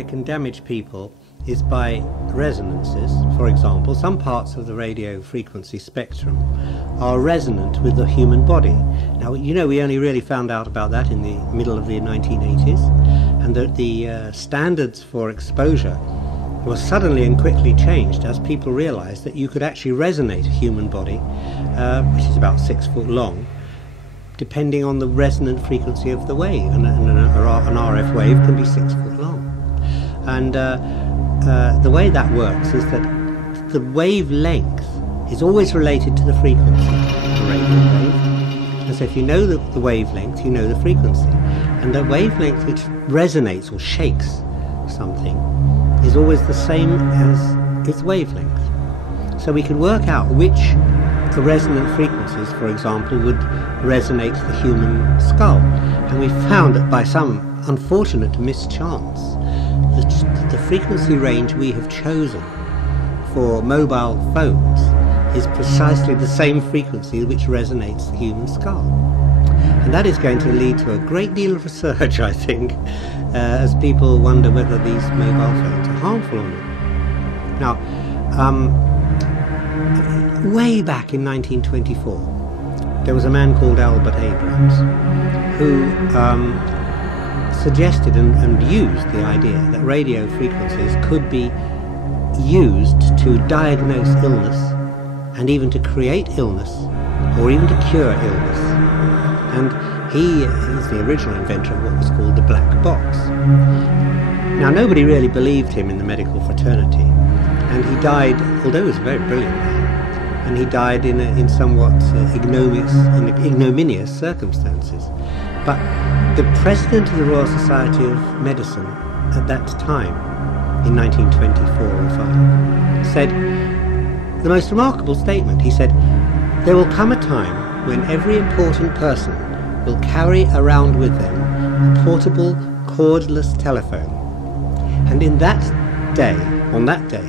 they can damage people is by resonances. For example, some parts of the radio frequency spectrum are resonant with the human body. Now, you know, we only really found out about that in the middle of the 1980s, and that the standards for exposure was suddenly and quickly changed as people realized that you could actually resonate a human body, which is about 6 foot long, depending on the resonant frequency of the wave. And an RF wave can be 6 foot long. And the way that works is that the wavelength is always related to the frequency of the radio wave. And so if you know the wavelength, you know the frequency. And the wavelength which resonates or shakes something is always the same as its wavelength. So we can work out which resonant frequencies, for example, would resonate the human skull. And we found that by some unfortunate mischance, the frequency range we have chosen for mobile phones is precisely the same frequency which resonates the human skull. And that is going to lead to a great deal of research, I think, as people wonder whether these mobile phones are harmful or not. Now, way back in 1924, there was a man called Albert Abrams who suggested and used the idea that radio frequencies could be used to diagnose illness and even to create illness or even to cure illness. And he is the original inventor of what was called the black box. Now, nobody really believed him in the medical fraternity, and he died, although he was a very brilliant man, and he died in somewhat ignominious circumstances. But the president of the Royal Society of Medicine at that time, in 1924 or 5, said the most remarkable statement. He said, "There will come a time when every important person will carry around with them a portable cordless telephone. And in that day, on that day,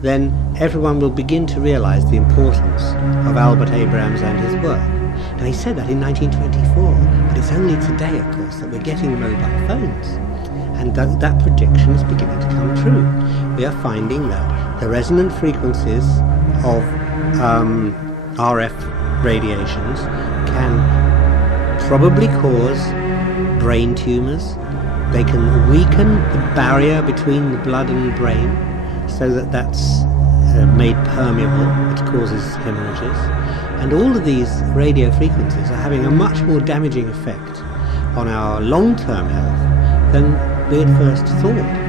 then everyone will begin to realize the importance of Albert Abrams and his work." And he said that in 1924, but it's only today, of course, that we're getting mobile phones. And that prediction is beginning to come true. We are finding that the resonant frequencies of RF radiations can probably cause brain tumors. They can weaken the barrier between the blood and the brain so that that's made permeable, which causes hemorrhages. And all of these radio frequencies are having a much more damaging effect on our long-term health than we at first thought.